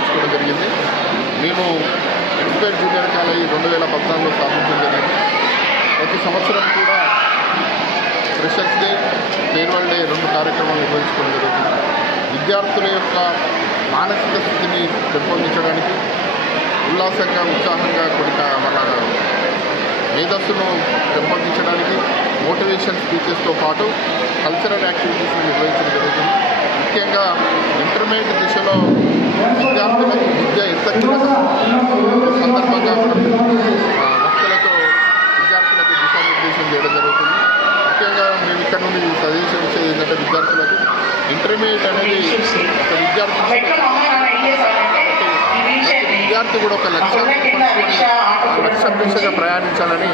నిర్వహించుకోవడం జరిగింది. మేము ఎక్స్పైర్ జూనియర్ కాలేజీ 2014లో స్థాపించడం జరిగింది. ప్రతి సంవత్సరం కూడా ఫ్రెషర్స్ డే, ఫేర్వెల్ డే 2 కార్యక్రమాలు నిర్వహించుకోవడం జరుగుతుంది. విద్యార్థుల యొక్క మానసిక స్థితిని పెంపొందించడానికి, ఉల్లాసంగా ఉత్సాహంగా వాళ్ళ మేధస్సును పెంపొందించడానికి మోటివేషన్ స్పీచెస్తో పాటు కల్చరల్ యాక్టివిటీస్ని నిర్వహించడం జరుగుతుంది. ముఖ్యంగా ఇంటర్మీడియట్ దిశలో విద్యార్థులకు విద్య ఎంత సందర్భంగా వక్తలతో విద్యార్థులకు దిశానిర్దేశం చేయడం జరుగుతుంది. ముఖ్యంగా మేము ఇక్కడ నుండి సజెషన్స్ ఏంటంటే విద్యార్థులకు ఇంటర్మీడియట్ అనేది ఒక విద్యార్థి కూడా ఒక లక్ష్యం దిశగా ప్రయాణించాలని